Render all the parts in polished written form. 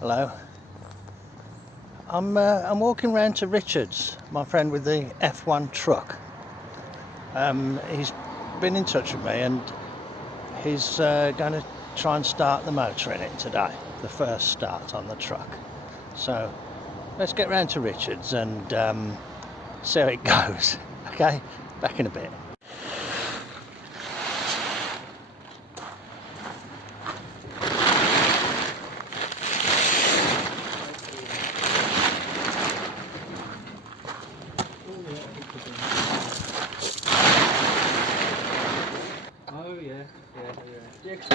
Hello. I'm walking round to Richard's, my friend with the F1 truck. He's been in touch with me and he's going to try and start the motor in it today, the first start on the truck. So let's get round to Richard's and see how it goes. Okay, back in a bit.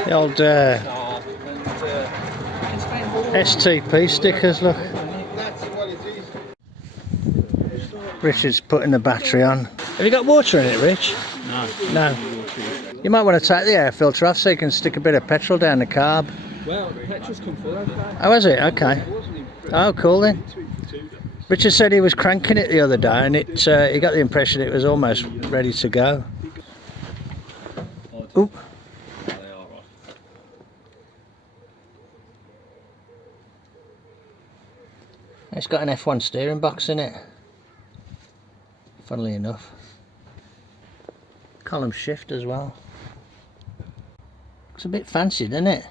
The old STP stickers, look. Richard's putting the battery on. Have you got water in it, Rich? No. You might want to take the air filter off so you can stick a bit of petrol down the carb. Well, the petrol's come full. Oh, has it? Okay. Oh, cool then. Richard said he was cranking it the other day and he got the impression it was almost ready to go. Ooh. It's got an F1 steering box in it, funnily enough. Column shift as well. It's a bit fancy, doesn't it?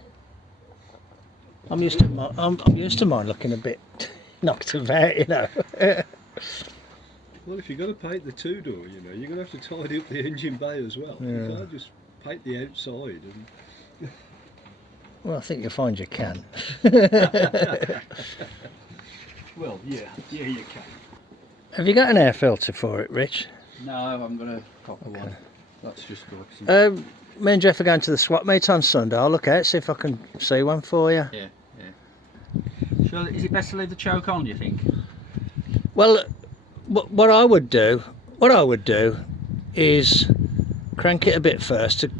I'm used to mine looking a bit knocked about, you know. Well, if you're going to paint the two-door, you know, you're going to have to tidy up the engine bay as well. Yeah. You can't just paint the outside. And... Well, I think you'll find you can. Well, yeah, you can. Have you got an air filter for it, Rich? No, I'm going to copper one. That's just good. Me and Jeff are going to the swap meet on Sunday. I'll look out, see if I can see one for you. Yeah. Sure, is it best to leave the choke on, do you think? Well, what I would do is crank it a bit first to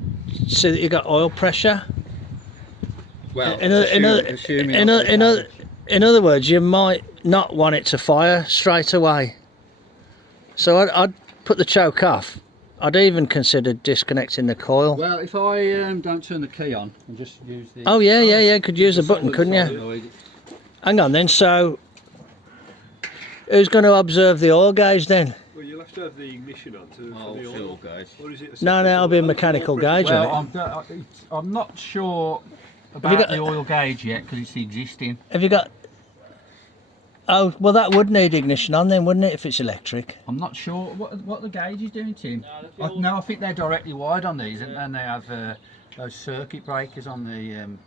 see that you got oil pressure. Well, in other words, you might not want it to fire straight away. So I'd put the choke off. I'd even consider disconnecting the coil. Well, if I don't turn the key on and just use the... Oh yeah, could use a button, couldn't you? Hang on then, so who's going to observe the oil gauge then? Well, you'll have to have the ignition on for the oil gauge. Or is it No, it'll be a mechanical gauge. Well, I'm not sure about the oil gauge yet because it's existing. Have you got... Oh, well that would need ignition on then, wouldn't it, if it's electric? I'm not sure what the gauge is doing, Tim. No, I think they're directly wired on these, and they have those circuit breakers on the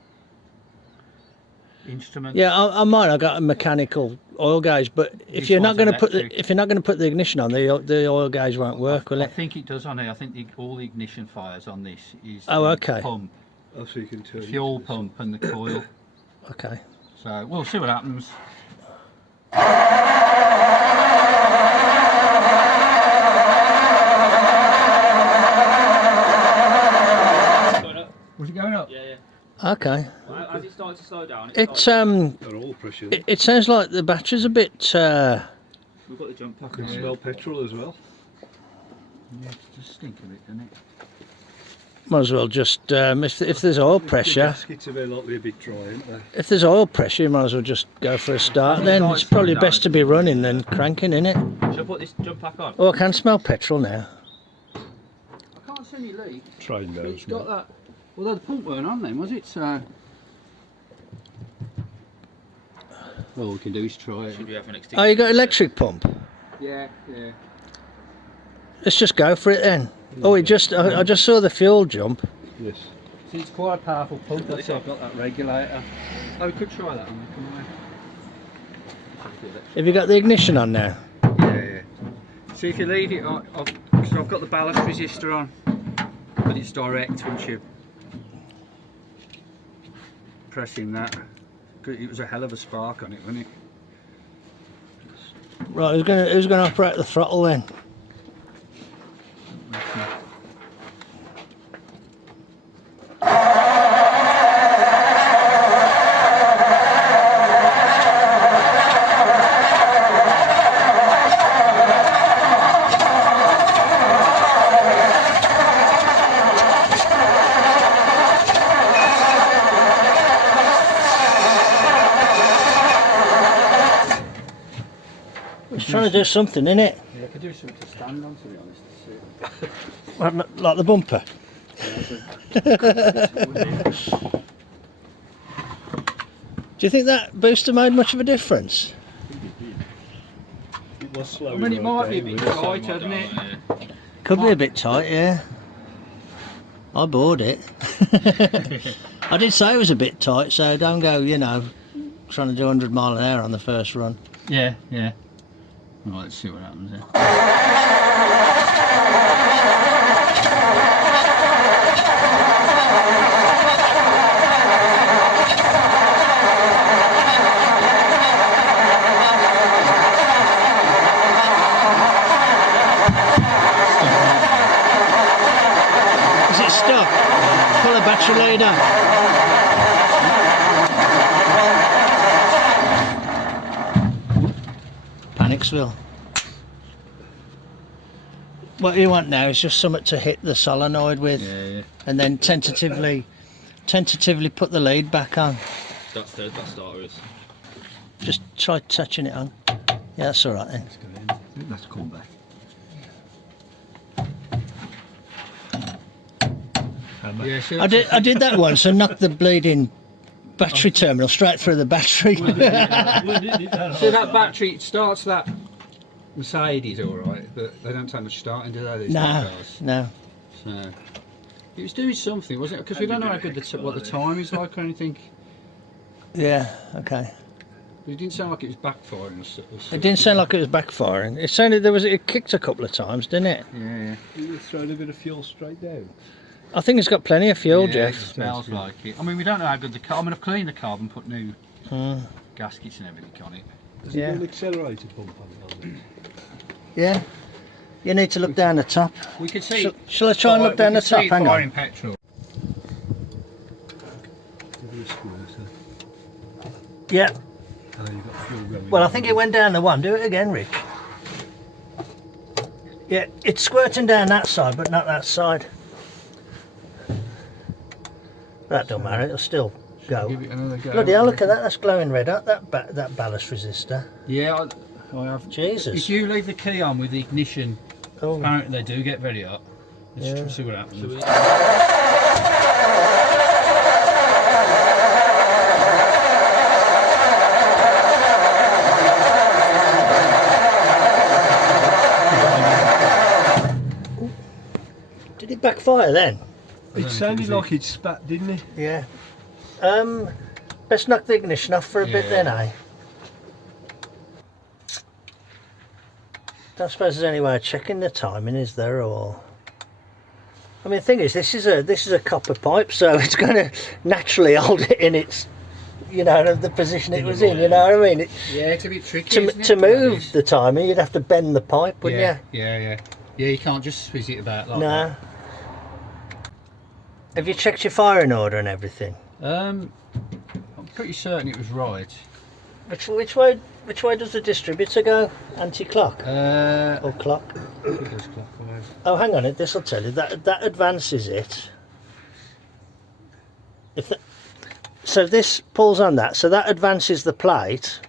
instrument. Yeah, on mine I got a mechanical oil gauge, but if you're not going to put the ignition on, the oil gauge won't work, will it? I think it does on here. I think all the ignition fires on this is pump. Oh, so you can turn fuel pump and the coil. Okay. So we'll see what happens. Was it going up? Yeah. Okay. Well, as it started to slow down, it sounds like the battery's a bit. We've got the jump pack. You can smell petrol as well. Yeah, it just stink a bit, doesn't it? Might as well just if there's oil pressure. The gaskets are very likely a bit dry, aren't they? If there's oil pressure, you might as well just go for a start. Then it's probably best to be running than cranking, isn't it? Should I put this jump pack on? Oh, I can smell petrol now. I can't see any leak. Train those. It's got that. Well, the pump weren't on then, was it? So. Well, all we can do is try it. Should we have an Oh, you got electric pump? Yeah. Let's just go for it then. Oh, I just saw the fuel jump. Yes. See, it's quite a powerful pump. That's why I've got that regulator. Oh, we could try that one. Have you got the ignition on now? Yeah. See, if you leave it on, because I've got the ballast resistor on, but it's direct once you pressing that. It was a hell of a spark on it, wasn't it? Right, who's gonna operate the throttle then? to do something, innit? Yeah, I could do something to stand on, to be honest. Well, like the bumper. Do you think that booster made much of a difference? It was slow. I mean, it might be a bit tight, hasn't it? Could be a bit tight, yeah. I bought it. I did say it was a bit tight, so don't go, you know, trying to do 100 mile an hour on the first run. Yeah, yeah. Right, let's see what happens here. Is it stuck? Pull the battery leader. Panicsville. What you want now is just something to hit the solenoid with, and then tentatively put the lead back on. That starter is. Just try touching it on. Yeah, that's all right then. Let's come back. Yeah, sure. I did that once and knocked the bleeding battery terminal straight through the battery. So that battery starts that Mercedes, all right, but they don't take much starting, do they? These No, cars? no. So it was doing something, wasn't it? Because we don't know how good what the time is like or anything. Yeah, okay. But it didn't sound like it was backfiring. It didn't sound like it was backfiring. It sounded it kicked a couple of times, didn't it? Yeah. You throwing a bit of fuel straight down. I think it's got plenty of fuel, Yeah, Jeff. it smells like it. I mean, we don't know how good the car. I mean, I've cleaned the car and put new gaskets and everything on it. Has Yeah. it got an accelerator pump on it? Yeah. You need to look down the top. We could see. Shall I try and look down the top? Hang on. Petrol. Give it a squeeze, huh? Yeah. Oh, you've got fuel going. Well, I think it went down the one. Do it again, Rich. Yeah, it's squirting down that side, but not that side. That don't matter. It'll still go. Give it another go. Bloody hell! Look at that. That's glowing red. That ballast resistor. Yeah, I have. Jesus. If you leave the key on with the ignition, Oh. apparently they do get very hot. Let's Yeah. see what happens. Did it backfire then? It sounded like it spat, didn't it? Yeah. Let's knock the ignition off for a bit then, eh? Don't suppose there's any way of checking the timing, is there? Or I mean, the thing is, this is a copper pipe, so it's going to naturally hold it in its, you know, the position it was in. You know what I mean? Yeah, it's a bit tricky. isn't it, To move nowadays? the timing, you'd have to bend the pipe, wouldn't Yeah, yeah. You can't just swizz it about like you? No. Have you checked your firing order and everything? that. I'm pretty certain it was right. Which way does the distributor go? Anti-clock or clock? It goes clockwise. Oh, hang on, this will tell you that advances it. So this pulls on that, so that advances the plate.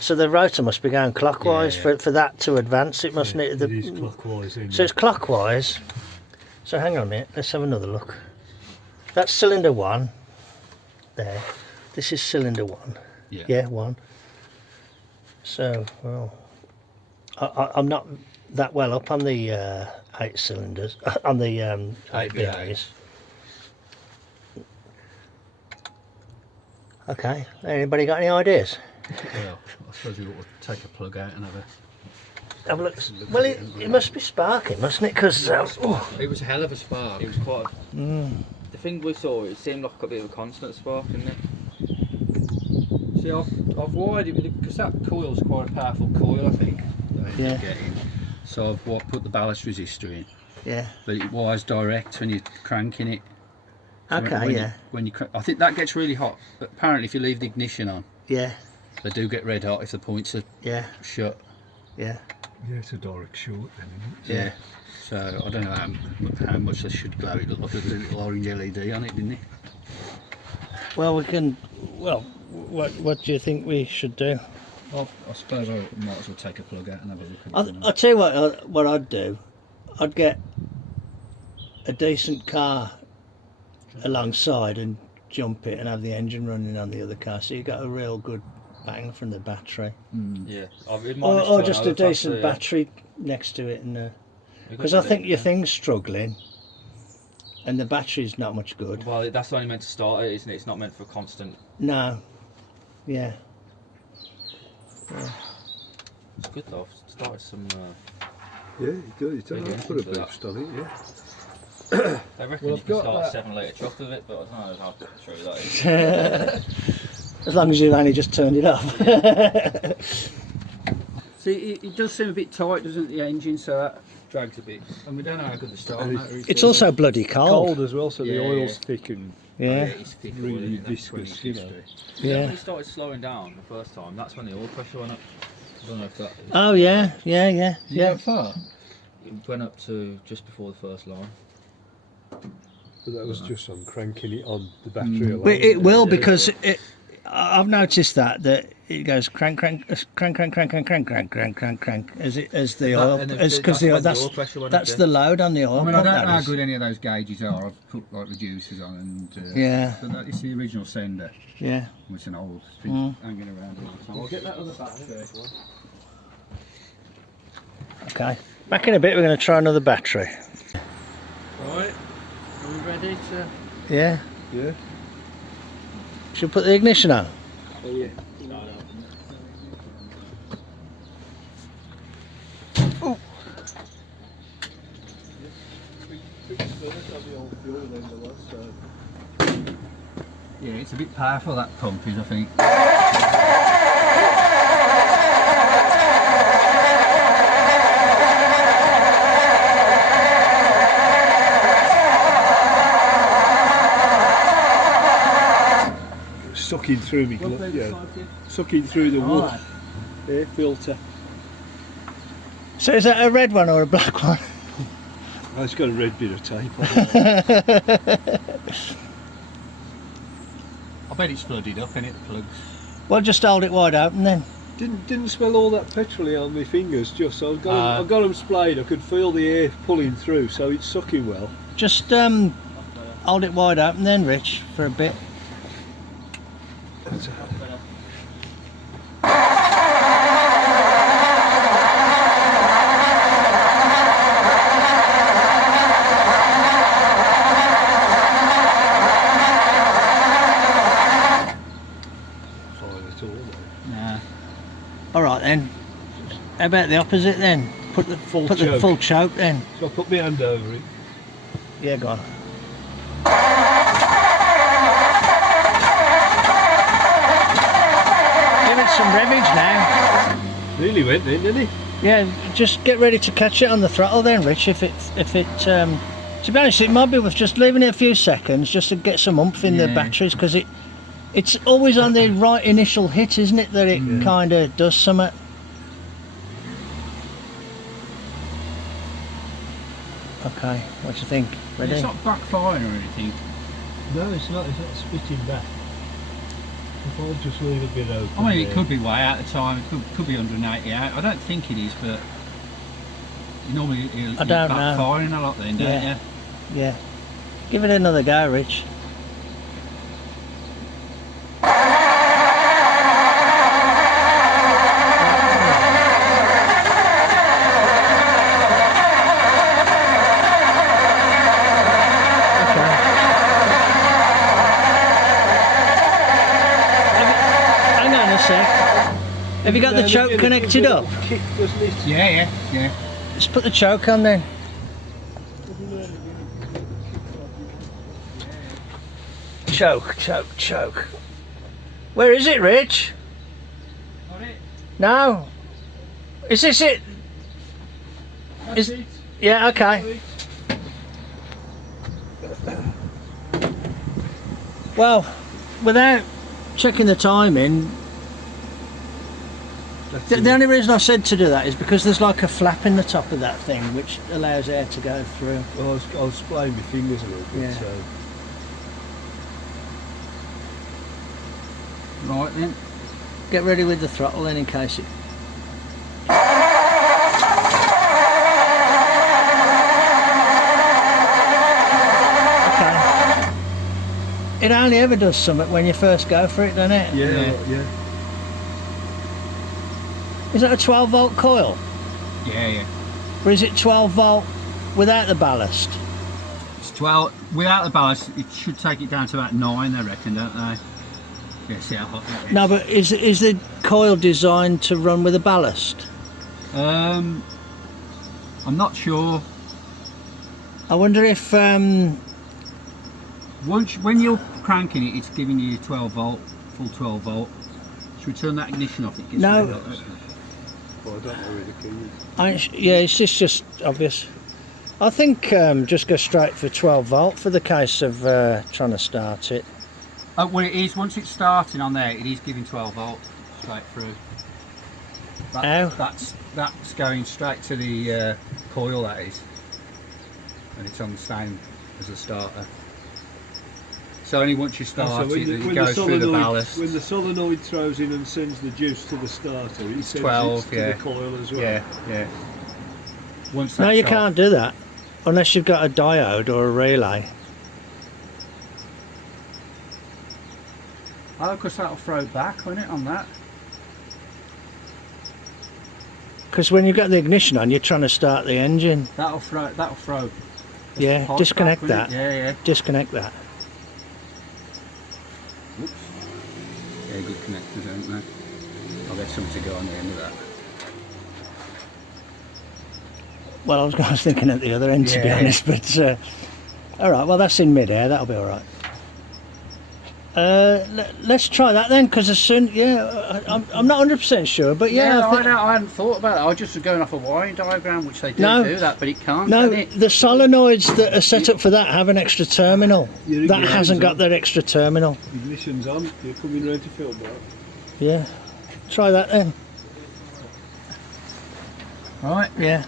So the rotor must be going clockwise Yeah. for that to advance. It must need It is clockwise. Isn't So it? it's clockwise. So hang on a minute, let's have another look. That's cylinder 1. There. This is cylinder 1. Yeah. Yeah, 1. So, well, I'm not that well up on the 8 cylinders, on the 8 BAs. Okay, anybody got any ideas? Well, I suppose we ought to take a plug out and have a. Have a look. Well, it must be sparking, mustn't it? Because It was a hell of a spark. It was quite. The thing we saw, it seemed like a bit of a constant spark, didn't it? See, I've wired it because that coil's quite a powerful coil, I think. That Yeah. you're getting. So I've put the ballast resistor in, yeah. but it wires direct when you're cranking it. So Okay, when yeah, I think that gets really hot. But apparently, if you leave the ignition on, yeah, they do get red hot if the points are yeah, shut. yeah. Yeah, it's a direct short then, isn't it? Yeah. So I don't know how much they should glow. It looked like a little orange LED on it, didn't it? Well, we can. Well, what do you think we should do? I suppose I might as well take a plug out and have a look at it. I'll tell you what I'd do. I'd get a decent car alongside and jump it and have the engine running on the other car, so you got a real good bang from the battery. Yeah. Or just a decent battery next to it, and because I think your thing's struggling and the battery's not much good. Well, that's only meant to start it, isn't it? It's not meant for constant. No. Yeah. It's good though. I've started some. Yeah, you do. You don't Yeah, put a into that. boost on it, yeah. I reckon Well, you I've can got start that. a 7-litre truck with it, but I don't know how true that is. As long as you've only just turned it off. See, it does seem a bit tight, doesn't it, the engine, so that drags a bit. And we don't know how good the start motor is. It's also bloody cold. Cold as well, so the Yeah, oil's yeah. thick and Yeah. It's thick, really isn't it? That's viscous, 20, Yeah. When it started slowing down the first time, that's when the oil pressure went up. I don't know if that. Oh yeah. Yeah. Yeah. Far? It went up to just before the first line. but that was just on cranking it on the battery alone. But it will, because I've noticed that it goes crank, crank, crank, crank, crank, crank, crank, crank, crank, crank, crank, as the oil, because the that's oil pressure went up, that's yeah. the load on the oil I mean, I pump. don't know that how is. good any of those gauges are. I've put like reducers on and Yeah. but that is the original sender, Yeah. which is an old thing hanging around all the time. I'll get that other battery first. Okay. Back in a bit. We're going to try another battery. Right, are we ready to? Yeah. Yeah. Should we put the ignition on? Oh yeah. Yeah, it's a bit powerful, that pump is, I think. Sucking through me, yeah. Sucking through the wood air filter. So is that a red one or a black one? Oh, it's got a red bit of tape on it. I bet it's flooded up, innit, the plugs? Well, just hold it wide open then. Didn't smell all that petrol on my fingers. Just so I got them splayed. I could feel the air pulling through, so it's sucking well. Just hold it wide open then, Rich, for a bit. Fine at all. Though. Nah. All right then. How about the opposite then? Put the Full the choke. full choke then. So I put my hand over it. Yeah, go on. Give it some revvage now. Nearly went then, didn't he? Yeah, just get ready to catch it on the throttle then, Rich. If it to be honest, it might be worth just leaving it a few seconds just to get some oomph in the Yeah. batteries, because it's always on the right initial hit, isn't it, that it kind of does something. Okay, what do you think? Ready? It's not backfiring or anything. No, it's not. It's not spitting back. If I'll just leave a bit open. I mean, it there. could be way out of time. It could be 188. I don't think it is, but normally you're I don't know. backfiring a lot then, don't Yeah. you? Yeah. Give it another go, Rich. Hang on a sec. Have you got the choke connected up? Kick, doesn't it? Yeah. Let's put the choke on then. Choke. Where is it, Rich? No. Is this it? Yeah, okay. Well, without checking the timing, the only reason I said to do that is because there's like a flap in the top of that thing which allows air to go through. Well, I was splaying my fingers a little bit, Yeah. so. Right then. Get ready with the throttle then in case it... Okay. It only ever does something when you first go for it, doesn't it? Yeah. Is that a 12 volt coil? Yeah. Or is it 12 volt without the ballast? It's 12 without the ballast. It should take it down to about 9, I reckon, don't they? Yeah, see how hot that is. No, but is the coil designed to run with a ballast? I'm not sure. I wonder if Once when you're cranking it, it's giving you 12 volt, full 12 volt. Should we turn that ignition off? It gets No. really hot. Well, I don't know where the key is. yeah, it's just obvious. I think just go straight for 12 volt for the case of trying to start it. Well, it is. Once it's starting on there, it is giving 12 volt straight through. How? That's going straight to the coil, that is, and it's on the same as the starter. So only once you start it goes through the ballast. When the solenoid throws in and sends the juice to the starter, it sends 12, it to the coil as well. Yeah. Once No, that's you off- can't do that unless you've got a diode or a relay. Oh, because that'll throw back, won't it, on that? Because when you've got the ignition on, you're trying to start the engine. That'll throw. the Yeah, pod disconnect back, won't that. it? Yeah. Disconnect that. Oops. Yeah, good connectors, aren't they? I'll get something to go on the end of that. Well, I was thinking at the other end, to be Yeah. honest, but all right. Well, that's in mid-air. That'll be all right. Let's try that then, because as soon, I'm not 100% sure, but yeah. I hadn't thought about it. I was just going off a wiring diagram, which they do No. do that, but it can't. No, can it? the solenoids that are set up for that have an extra terminal. Your That ignition's hasn't got on. that extra terminal. Ignition's on. You're coming round to film that. Yeah. Try that then. Right. Yeah.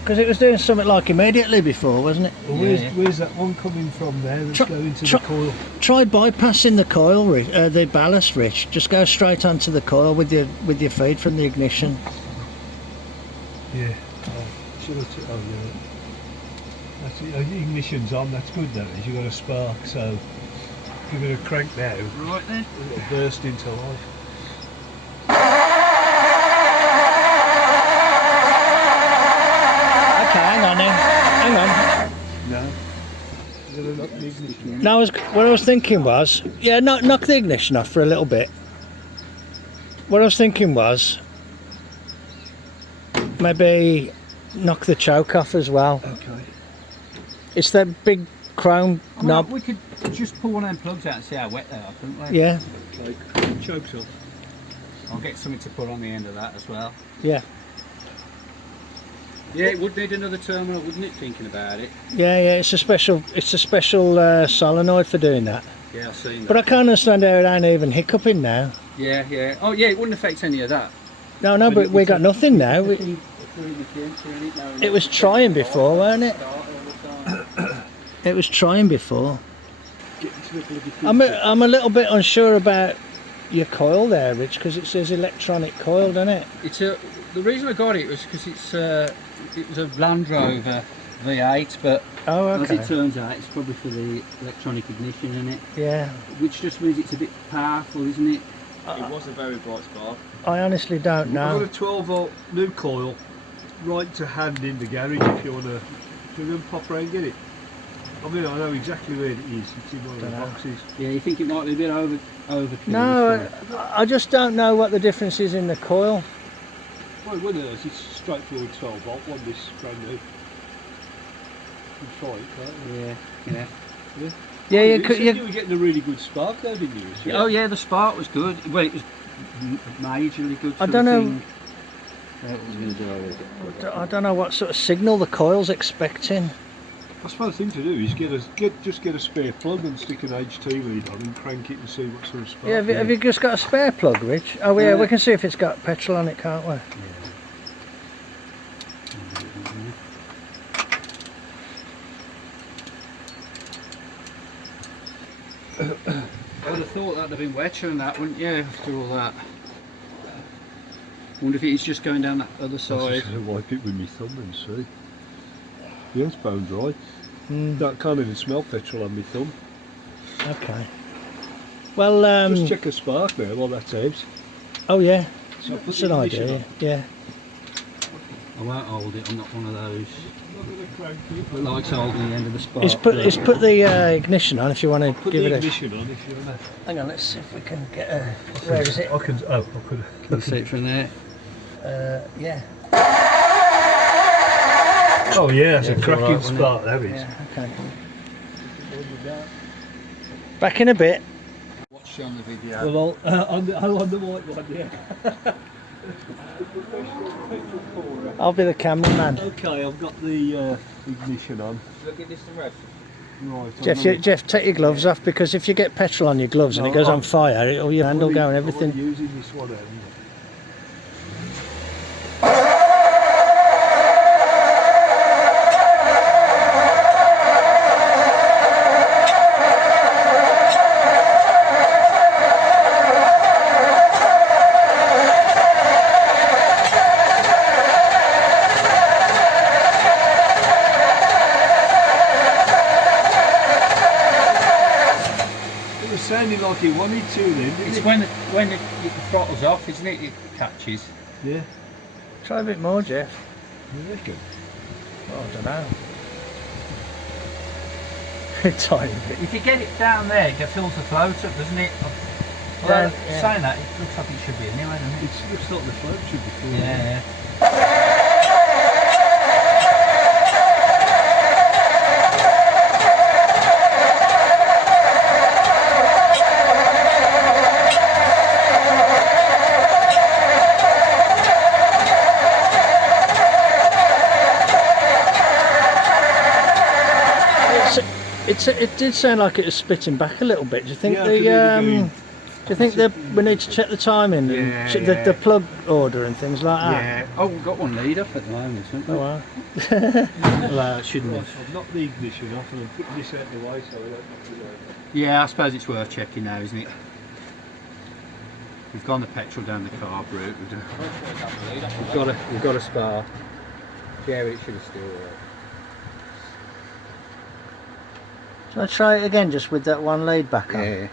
Because it was doing something like immediately before, wasn't it? Well, where's that one coming from there that's going to the coil? Try bypassing the coil, the ballast, Rich. Just go straight onto the coil with your feed from the ignition. Yeah. Yeah. That's it. The ignition's on. That's good. That is. You've got a spark. So give it a crank now. Right then. It'll burst into life. Okay, hang on then. Hang on. No. You're gonna knock the ignition. No, what I was thinking was, knock the ignition off for a little bit. What I was thinking was, maybe knock the choke off as well. Okay. It's that big chrome knob. We could just pull one of them plugs out and see how wet they are, couldn't we? Yeah, Chokes off. I'll get something to put on the end of that as well. yeah, Yeah, it would need another terminal, wouldn't it? Thinking about it. yeah. It's a special solenoid for doing that. Yeah, I've seen that. But I can't understand how it ain't even hiccuping now. Yeah. Oh, yeah, it wouldn't affect any of that. No, But but it we was got nothing now. It was trying before, weren't it? It was trying before. Get into the bloody I'm a little bit unsure about your coil there, Rich, because it says electronic coil, doesn't it? It's the reason I got it was because it was a Land Rover V8, but Oh, as okay. it turns out, it's probably for the electronic ignition in it, Yeah. which just means it's a bit powerful, isn't it? It was a very bright spark. I honestly don't I've got know. a 12 volt new coil right to hand in the garage if you want to. Can you pop round and get it? I mean, I know exactly where it is. It's in one of the Dunno. boxes. Yeah, you think it might be a bit overkill? No, this one? I just don't know what the difference is in the coil. Well, one of those, it's straightforward 12 volt one, this brand new. You can try it, can't you? Yeah. Yeah, you, you could. said you were getting a really good spark though, didn't you? as well? Oh yeah, the spark was good. Well, it was majorly good. I for don't the know. thing. What was going to do over there? I don't know what sort of signal the coil's expecting. I suppose the thing to do is just get a spare plug and stick an HT lead on and crank it and see what sort of spark. Yeah, have you just got a spare plug, Rich? Oh yeah, we can see if it's got petrol on it, can't we? I would have thought that'd have been wetter than that, wouldn't you, after all that? Wonder if it's just going down that other I was side. just going to wipe it with my thumb and see. Yeah, it's bound right. Mm. That can't even smell petrol on my thumb. Okay. Well, Just check a spark there while that's out. oh yeah, So put that's the an ignition idea. on. Yeah. I won't hold it, I'm not one of those. But likes holding the end of the spark. It's put the ignition on if you want to Put give the it a. ignition on if you want Hang on, let's see if we can get a. Where is it? I could. Oh, I could. Can you see it from there? Yeah. Oh yeah, that's Yeah, a it's cracking alright, wasn't it? spark. That is. Yeah. Okay. Back in a bit. Watch on the video. Well, on the white one, yeah. I'll be the cameraman. Okay, I've got the ignition on. Look at this and rest. Right. Jeff, take your gloves off, because if you get petrol on your gloves and it goes on fire, your hand will go and everything. I'm using this one end. It was sounding like he wanted to then, didn't It's it? when the throttle's off, isn't it? It catches. Yeah. Try a bit more, Jeff. You reckon? Well, I don't know. Tiny bit. If you get it down there, it fills the float up, doesn't it? Well, Well, yeah. saying that, it looks like it should be anyway, doesn't it? It looks like the float should be full. Yeah. It did sound like it was spitting back a little bit. Do you think Yeah, I could hear it going. do you think that we need to check the timing and Yeah, check yeah. the plug order and things like that? Yeah. Oh, we've got one lead up at the moment, haven't we? Oh well. Well, it shouldn't Right, have. I've knocked the ignition off and I'm putting this out of the way so I don't have to go. Yeah, I suppose it's worth checking now, isn't it? We've gone the petrol down the carb route. We've got a spark. Yeah, it should have still worked. Shall I try it again, just with that one lead back on? Yeah.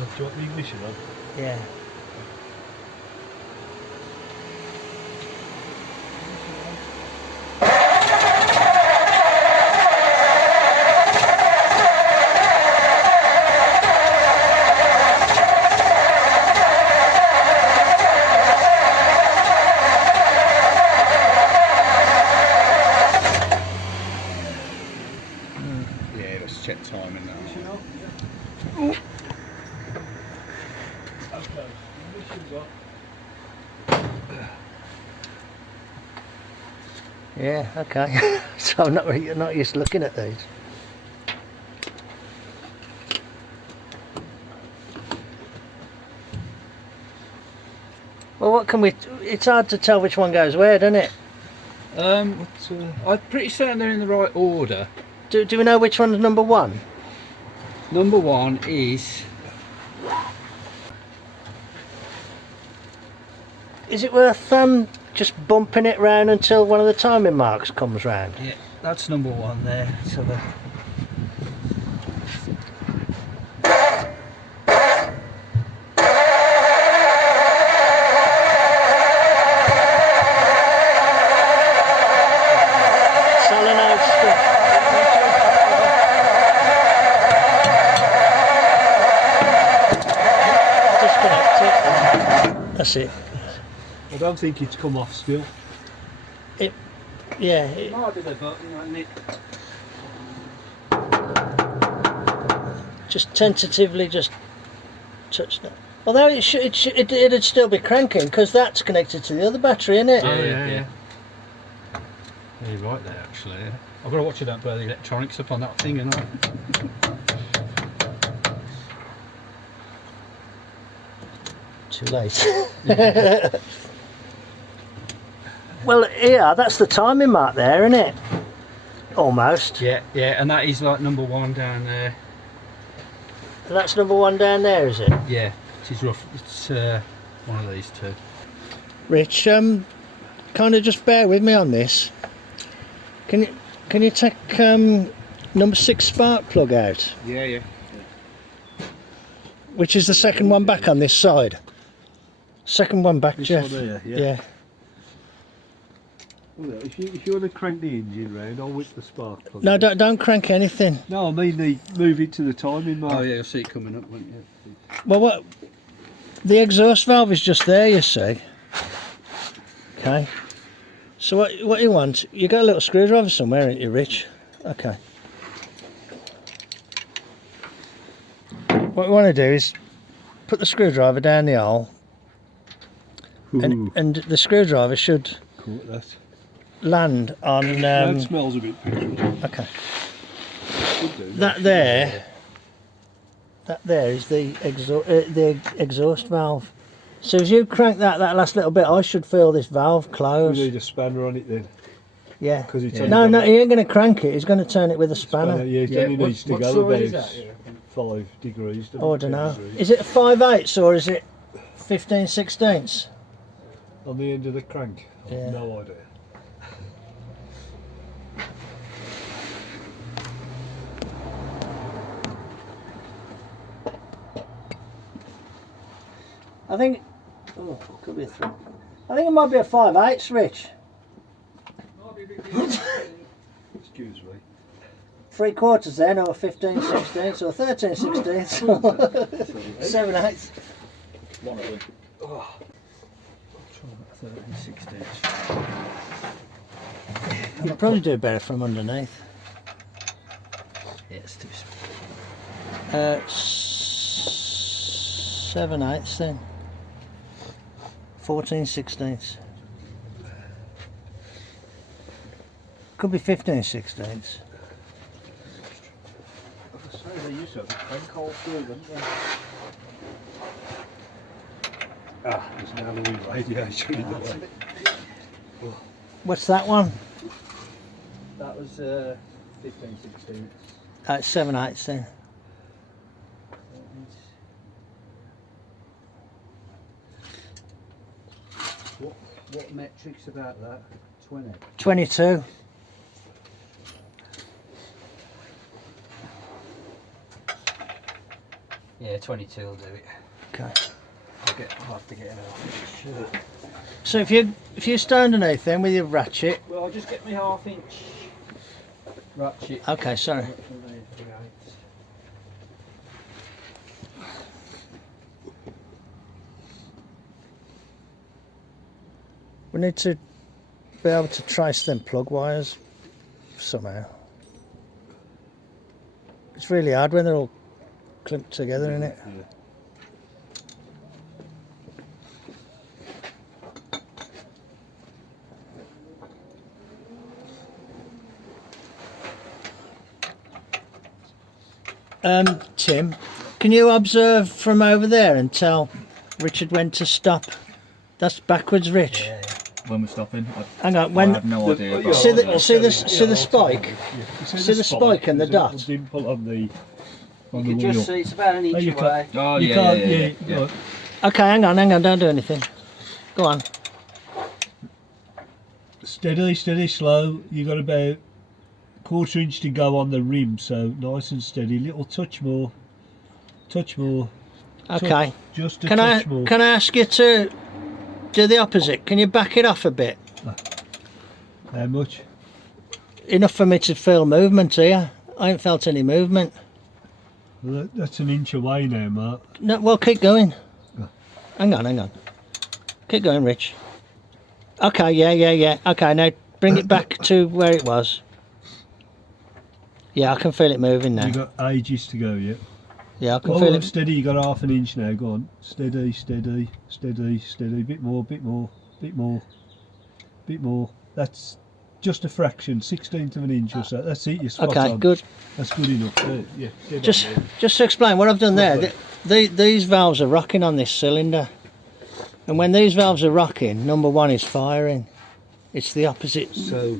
I've dropped the ignition on. Yeah. Yeah, let's check timing now. Okay, ignition's off. Yeah. Okay. So I'm not used to looking at these. Well, what can we? It's hard to tell which one goes where, doesn't it? I'm pretty certain they're in the right order. Do we know which one's number one? Number one is Is it worth just bumping it round until one of the timing marks comes round? yeah, that's number one there. So the Solenoid stuff. Disconnect it. That's it. I don't think it's come off still. Yeah. It, might be the button, hasn't it? just tentatively just touch that. Although it'd still be cranking, because that's connected to the other battery, isn't it? Yeah. You're right there, actually. Yeah. I've got to watch you don't blow the electronics up on that thing, and Too late. Well, yeah, that's the timing mark there, isn't it? Almost. yeah, and that is like number one down there. That's number one down there, is it? Yeah, it is rough. It's one of these two. Rich, kind of just bear with me on this. Can you take number 6 spark plug out, Yeah. which is the second one back on this side? Second one back, This Jeff. one here, Yeah. Well, if you want to crank the engine round, I'll whip the spark plug. No, out. don't crank anything. No, I mean move it to the timing mark. Oh yeah, you'll see it coming up, won't you? Well, what? The exhaust valve is just there, you see. Okay. So what you want? You got a little screwdriver somewhere, ain't you, Rich? Okay. What we want to do is put the screwdriver down the hole, Ooh, and the screwdriver should cool, that. land on. That smells a bit petrol. Okay. Should do. That there is the exhaust valve. So as you crank that last little bit, I should feel this valve We close. need a spanner on it then. Yeah. 'Cause it's Yeah. only No, got he ain't going to crank it. He's going to turn it with a spanner. Yeah, it only needs to what go sort about is that, you reckon? 5 degrees. doesn't Oh, I it? don't 10 know. degrees. Is it a 5/8 or is it 15/16? On the end of the crank? I've Yeah. no idea. I think. Oh, could be a 3. I think it might be a 5/8, Rich. Excuse me. 3/4 then, or 15/16 or 13/16 7/8. One of them. 13/16. You'll probably do better from underneath. Yeah, it's too small. 7/8 then. 14/16. Could be 15/16. I say they used to have a crank hole through them. Ah, there's now the wee radiator in the way. What's that one? That was 15/16. It's 7/8 then. What metrics about that? 20. 22. Yeah, 22 will do it. Okay. I'll have to get it out. So if you stand underneath then with your ratchet. Well, I'll just get my 1/2 inch ratchet. Okay, sorry. We need to be able to trace them plug wires somehow. It's really hard when they're all clipped together, isn't it? Yeah. Tim, can you observe from over there and tell Richard when to stop? That's backwards, Rich. When we're stopping, Hang on, I when have no idea. But see the I'll see tell the you. see the I'll tell spike. you. See the spike and the there's a little dot? dimple on the you can wheel. just see it's about an inch you can't- away. Oh, You yeah, can't, yeah. right. Okay, hang on, don't do anything. Go on. Steady, slow. You got about 1/4 inch to go on the rim, so nice and steady. Little touch more. Okay. Just a Can touch more. I ask you to do the opposite? Can you back it off a bit? How much? Enough for me to feel movement here. I ain't felt any movement. Well, that's an inch away now, Mark. No, well, keep going. Oh. Hang on. Keep going, Rich. Okay, yeah. Okay, now bring it back to where it was. Yeah, I can feel it moving now. You got ages to go yet. Yeah, I can Oh, feel it. steady. You got 1/2 an inch now. Go on. Steady. Bit more. That's just a fraction, 1/16 of an inch or so. That's it. You're spot Okay, on. good. That's good enough. Yeah. dead Just on there. to explain what I've done there. Lovely. These valves are rocking on this cylinder, and when these valves are rocking, number 1 is firing. It's the opposite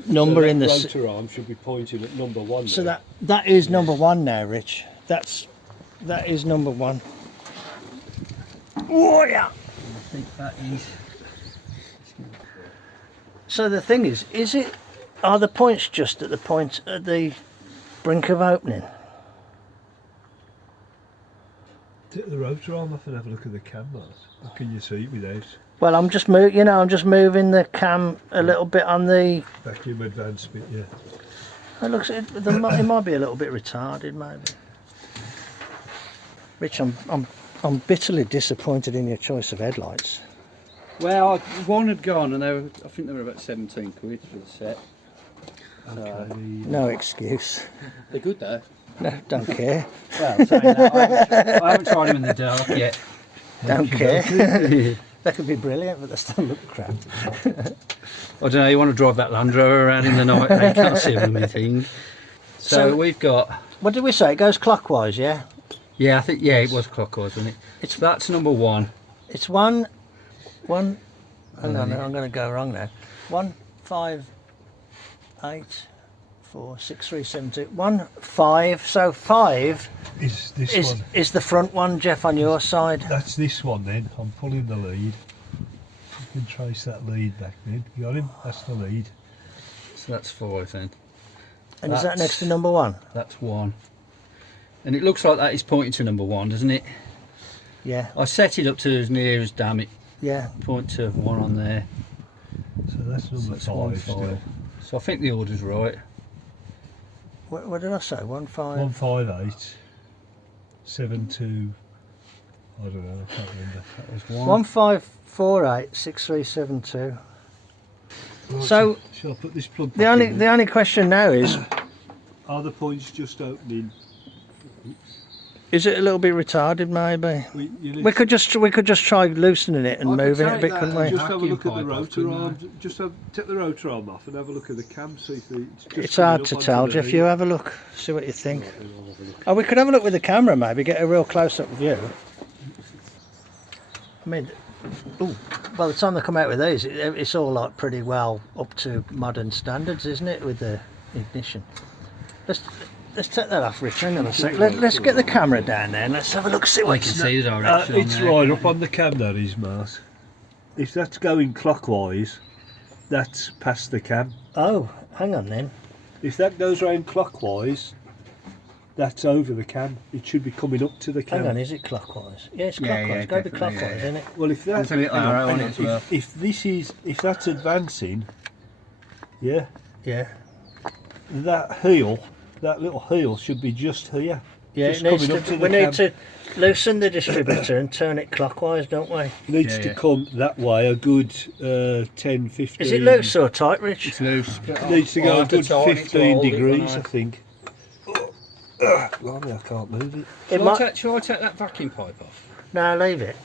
number in the. rotor arm should be pointing at number 1. So that is number 1 now, Rich. That's that is number 1. Oh yeah. I think that is. So the thing is are the points just at the point at the brink of opening? Take the rotor arm off and have a look at the cam, Mart. What can you see without? Well, I'm just moving the cam a little bit on the Vacuum advance bit, yeah. It looks it might be a little bit retarded, maybe. Rich, I'm bitterly disappointed in your choice of headlights. Well, one had gone, and I think they were about 17 quid for the set. Okay. No excuse. They're good though. No, don't care. Well, saying that, I haven't tried them in the dark yet. Don't care. That could be brilliant, but they still look crap. I don't know, you want to drive that Land Rover around in the night, you can't see anything. So we've got... What did we say? It goes clockwise, yeah? Yeah, I think, yeah, it was clockwise, wasn't it? That's number 1. It's one. Hang on, I'm going to go wrong now. 1, 5, 8, 4, 6, 3, 7, 2, 1, 5. So 5 Is this one? Is the front one, Jeff, on your side? That's this one then. I'm pulling the lead. You can trace that lead back then. You got him? That's the lead. So that's 5 then. And is that next to number 1? That's 1. And it looks like that is pointing to number 1, doesn't it? Yeah. I set it up to as near as damn it. Yeah. Point to 1 on there. So that's number that's 5 still. So I think the order's right. What did I say? 1, 5. 158 72. I don't know. I can't remember. That was 1. 1, 5, 4, 8, 6, 3, 7, 2. Right, So shall I put this plug the back in the only question now is Are the points just opening? it a little bit retarded, maybe? We could just try loosening it and moving it a bit, couldn't we? Just have a look at the Vacuum pipe off, rotor arm. Just take the rotor arm off and have a look at the cam. See if it's just It's coming hard up to onto tell, the Jeff. hood. You have a look, see what you think. Oh, we could have a look with the camera, maybe get a real close-up view. I mean, ooh, by the time they come out with these, it's all like pretty well up to modern standards, isn't it, with the ignition? Let's take that off, Rich. Hang on a sec. Let's get the camera down there and let's have a look, see what I can see the direction on It's there. right up on the cam, that is, Mart. If that's going clockwise, that's past the cam. Oh, hang on then. If that goes round clockwise, that's over the cam. It should be coming up to the cam. Hang on, is it clockwise? Yeah, it's Yeah, clockwise. yeah, It's got to be definitely, clockwise, yeah. isn't it? Well, if that, There's a little arrow on it as well. if that's advancing, yeah, Yeah. that little heel should be just here. Yeah, Just it needs coming up to, to the we need cam. to loosen the distributor and turn it clockwise, don't we? Needs Yeah, to yeah. come that way a good 10, 15. Is it loose or tight, Rich? It's loose. Needs to I'll go a have to good tighten it to 15 hold it, degrees, won't I I? think. Blimey, I can't move it. It might. Shall I take that vacuum pipe off? No, leave it.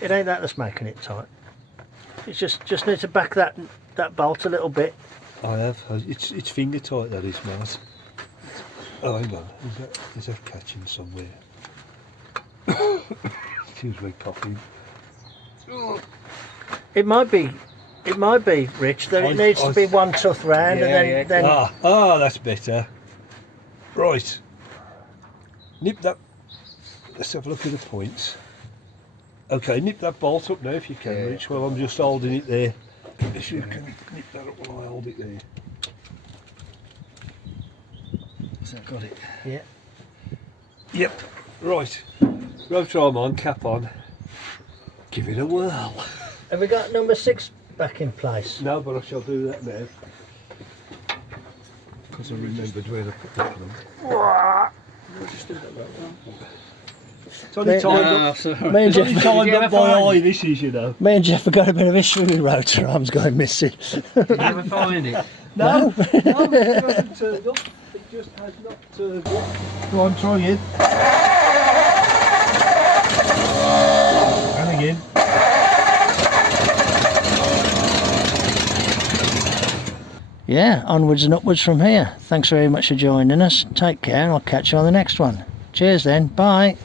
It ain't that that's making it tight. It's just need to back that bolt a little bit. I have. It's finger tight, that is, Mart. Oh, hang on. Is that catching somewhere? Excuse me, coughing. It might be, Rich, that it needs to be one tooth round and then. That's better. Right. Nip that. Let's have a look at the points. Okay, nip that bolt up now if you can, Yeah. Rich. Well, I'm just holding it there. If you can nip that up while I hold it there. So I've got it. Yeah. Yep. Right. Rotor arm on, cap on. Give it a whirl. Have we got number 6 back in place? No, but I shall do that now. Because I remembered where to put that plug. It's only timed up. sorry. Me and It's only Jeff, timed Did you up ever by find- eye, this is, you know. me and Jeff have got a bit of issue with rotor arms going missing. Did you ever find it? No, it hasn't turned up. It just has not turned up. Go on, try again. And again. Yeah, onwards and upwards from here. Thanks very much for joining us. Take care and I'll catch you on the next one. Cheers then. Bye.